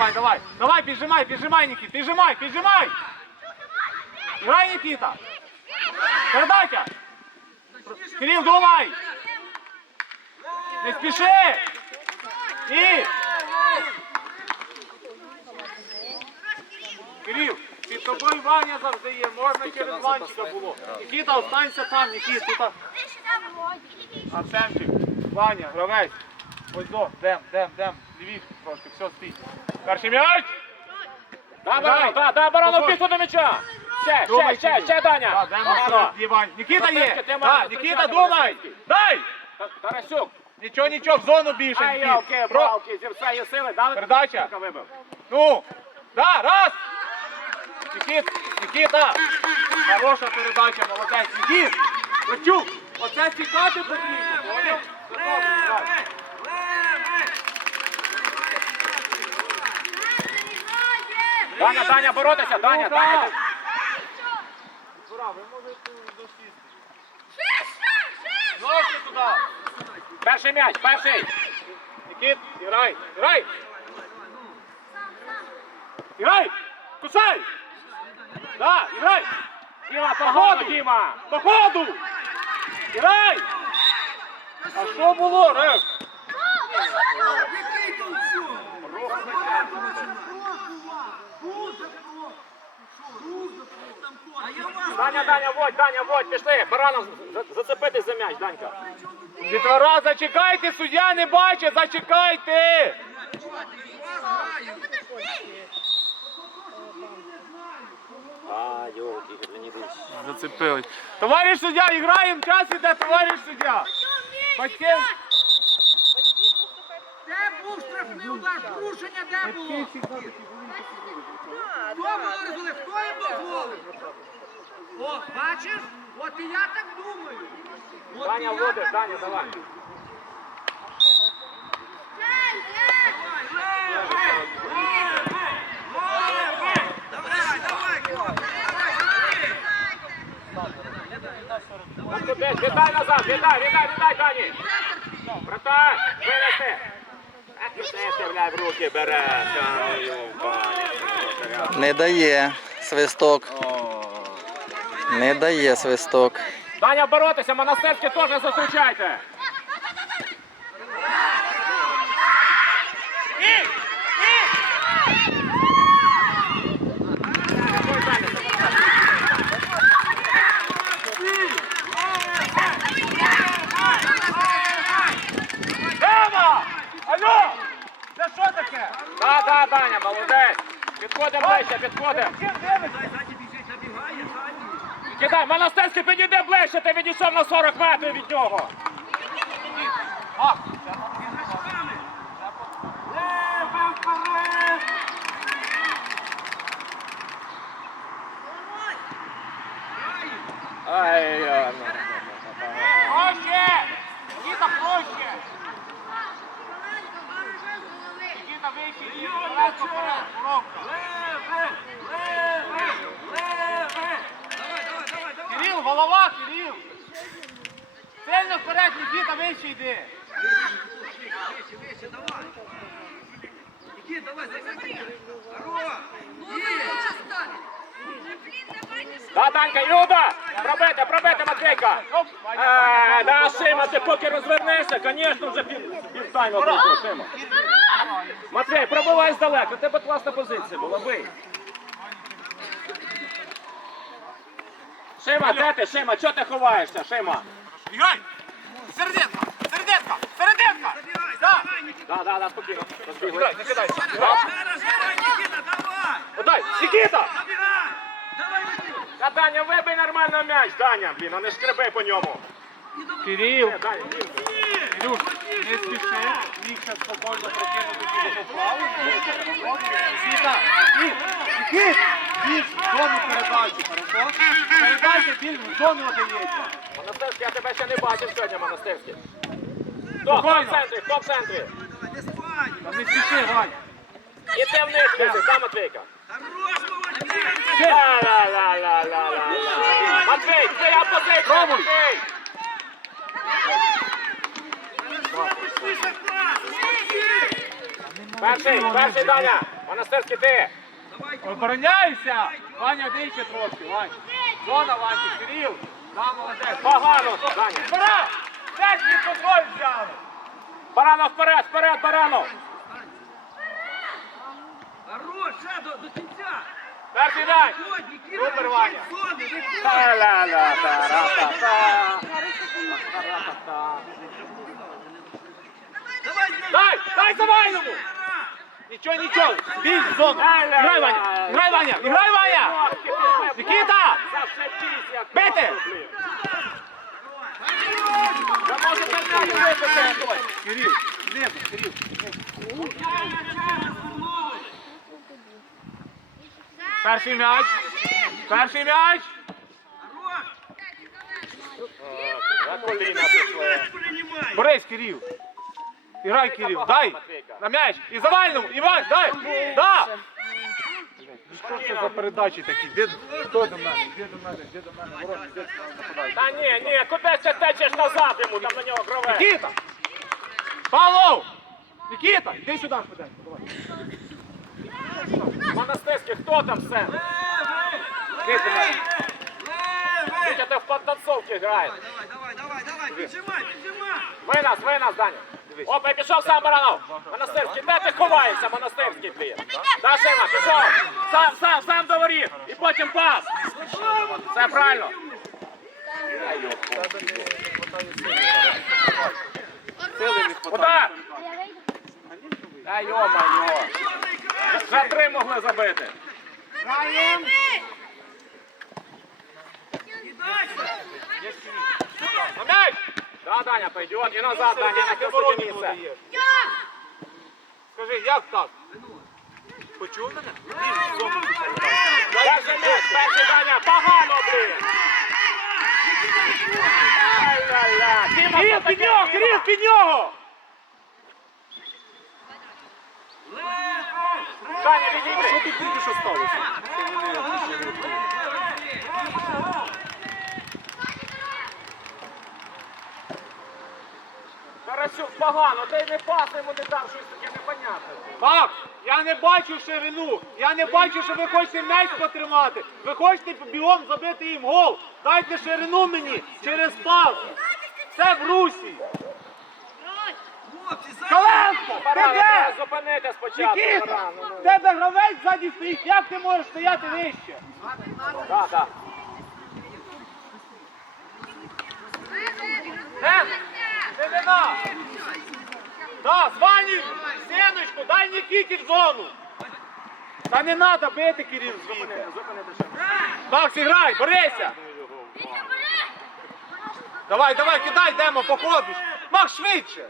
Давай, давай, давай, піджимай, піджимай, Нікіт, піджимай, піджимай! Грай, Нікіта! Передача! Кирил, думай! Не спіши! І! Кирил, під тобою Ваня завжди є, можна через Ванчика було. Нікіта, останься там, Нікіт, тут Артемчик, Ваня, гравець. Ось до, дем, дем, дем, лівіше трошки, все, стій. Перший м'яч! Да, баран, да, да, баран, Спокійно. до м'яча. Ще, ще, ще, ще, Даня. Є, Нікіта є! Ти Да, маєш Нікіта, зустрічати, думай! Дай! Та- Тарасюк. Нічого, нічого, в зону більше, Ай, Нікіт. ялки, Про- палки, зі всієї сили. Дали? Передача. Вибив. Ну, да, раз! Нікіт, Нікіта! Хороша передача, молодець. Нікіт! Лечук! Оце цікати потрібно, поняв? Так. Даня, Даня, боротися, Даня, Даня. так. ви можете досісти. Ножки туди! Перший м'яч, перший. Нікіт, грай, грай! Грай! Кусай! Да, грай! Діма, По погано, ходу! Діма. По ходу! Грай! А що було, Рев? Даня, Даня, водь, Даня, водь, пішли. Бараном за- зацепитись за м'яч, Данька. Дітвора, зачекайте, суддя не бачить, зачекайте! А, йолки, мені. Зацепились. Товариш суддя, граємо, час іде, товариш суддя. Батьки, Де був штрафний удар? Порушення де було? Хто дозволив? Хто їм дозволив? О, бачиш? От і я так думаю. От Даня, я Даня, давай. Віддай назад, віддай, віддай, віддай, Дані. Братан, винеси. А ти в руки, бере. Не дає свисток. Не дає свисток. Даня, боротися, монастирські теж зустрічайте. Ема! Алло! Це що таке? Да, да, Даня, молодець. Підходимо ближче, підходимо. Кидай, монастирський підійде ближче, ти відійшов на 40 метрів від нього. А, Ай, ай, проще! Нікіта, проще! Нікіта, вище, вперед, вперед, коробка. Кирил, голова, Кирил! Сильно вперед, Нікіта, вище йди! Да, Данька, Люда! Пробити, пробити, Матвійка! Е, да, Шима, ти поки розвернешся, звісно, вже пів, півтайма Шима. Матвій, пробивай здалека, тебе класна позиція була, бий. Шима, де ти, Шима, чого ти ховаєшся, Шима? Бігай! Серединка! Серединка! Серединка! Да! Да, да, да, спокійно. Розбігли. Кидай, не кидай! Подай, Нікіта! Та Даня, вибий нормально м'яч, Даня, блін, а не шкреби по ньому. Кирил! Дай, Даня, блін. Не спіши, ще спокійно прокинути Нікіт, Нікіт, більш в зону передачу, хорошо? Передача більш в зону надається. Монастирський, я тебе ще не бачив сьогодні, Монастирський. Хто, хто в центрі, хто в центрі? Та не спіши, Вань. І ти в них, Лізі, там Матвійка. Ла-ла-ла-ла-ла-ла. Матвій, твоя позиція. Матвій. Перший, перший, Даня. Монастирський ти. Обороняйся! Ваня, дийся трошки, Ваня. Зона, Ваня, Кирил. Да, молодець. Погано, Даня. Пора! Технік контроль взяли! Баранов вперед, вперед, Баранов. Хорош, ще до, до кінця. Перший дай. Супер, Ваня. Та-ля-ля-та-ра-та-та. Давай, Дай, дай Завайному! Нічого, нічого, бій в зону. Грай, Ваня, грай, Ваня, грай, Ваня! Нікіта! Бити! Та може не випити. Кирил, небо, Кирил. Перший м'яч. Перший м'яч. Борись, Кирил. Іграй, Кирил, дай. На м'яч. І Завальному, Іван, дай. Да. Що це за передачі такі? Де, хто до мене? Де до мене? Де до мене? Ворот, де до мене нападає? Та ні, ні, куди це течеш назад йому, там на нього крове. Нікіта! Павлов! Нікіта, йди сюди, швиденько, давай. Монастирський, хто там все? Нікіта. Вітя, ти в подтанцовці граєш. Давай, давай, давай, давай, піджимай, піджимай. Винос, винос, Даня. Опа, пішов сам Баранов. Монастирський, де ти ховаєшся, Монастирський, блін? Да, Сима, пішов. Сам, сам, сам до воріт. І потім пас. Все правильно. Удар! Та йо-моє. За три могли забити. На мяч! Да, пойдет. И назад, Даня, на каборонице. Скажи, як так? Почув мене? Перший м'яч, перший Даня, погано, блін. Що під нього, Кирил, під нього! Даня, відійди. Що тут тільки що сталося? Тарасюк, погано, ти не пас йому не дав, щось таке непонятне. Так, я не бачу ширину, я не бачу, що ви хочете м'яч потримати. Ви хочете бігом забити їм гол. Дайте ширину мені через пас. Це в русі. Каленко, ти де? зупинити спочатку. Нікіта, в тебе гравець ззаді стоїть, як ти можеш стояти вище? Да, да. Ден, ти не на. Да, звані стіночку, дай Нікіті в зону. Та не треба бити, Кирил, звідти. Макс, іграй, борися. Давай, давай, кидай, йдемо, походиш. Макс, швидше.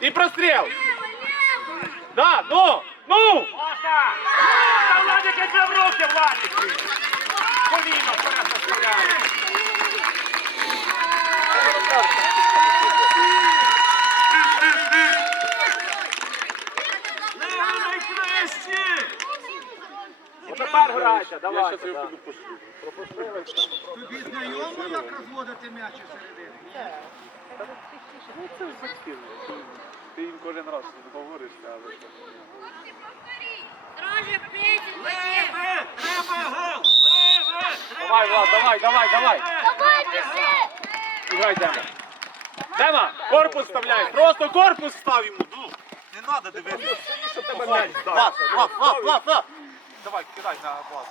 І простріл. Да, ну, ну. Можна! Та Владик, іди в руки, Владик! Коліно вперед застріляє. Тепер грайте, давайте. да. Тобі знайомо, як розводити м'яч у середині? Ти їм кожен раз говориш, але... Строже пейте, Леве, треба гол. Леве, треба Давай, Влад, давай, давай, давай. Давай, пиши! Іграй, Дема. Дема, корпус вставляй. Просто корпус став йому. Ну, не треба дивитися. Влад, Влад, Влад, Влад. Давай, кидай на Влад.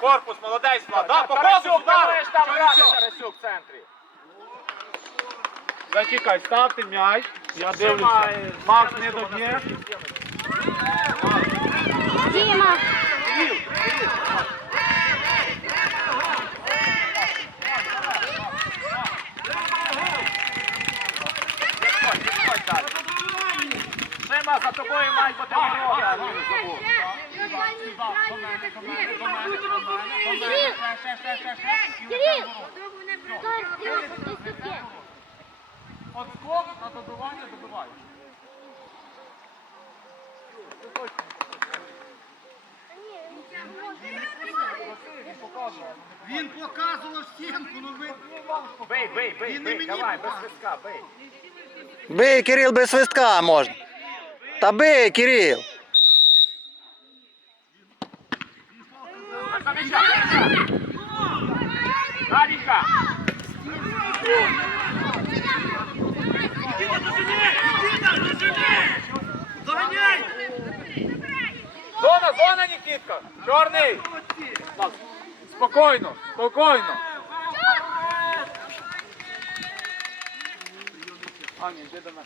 Корпус, молодець, Влад. Да, по удар. давай там грати, Тарасюк в центрі. Зачекай, ставте м'яч. Я дивлюся. Макс не доб'є. Дима! Шима, за тобою мають бути ворота. От скок на добивання добиваєш. Він показував стінку, ну ви... Бий, бий, бий, Він не бий, давай, без свистка, бий. Бий, Кирил, без свистка можна. Та бий, Кирил. Наденька. Зона, зона, Нікітка. Чорний. Спокійно, спокійно. Аня, йди до мене.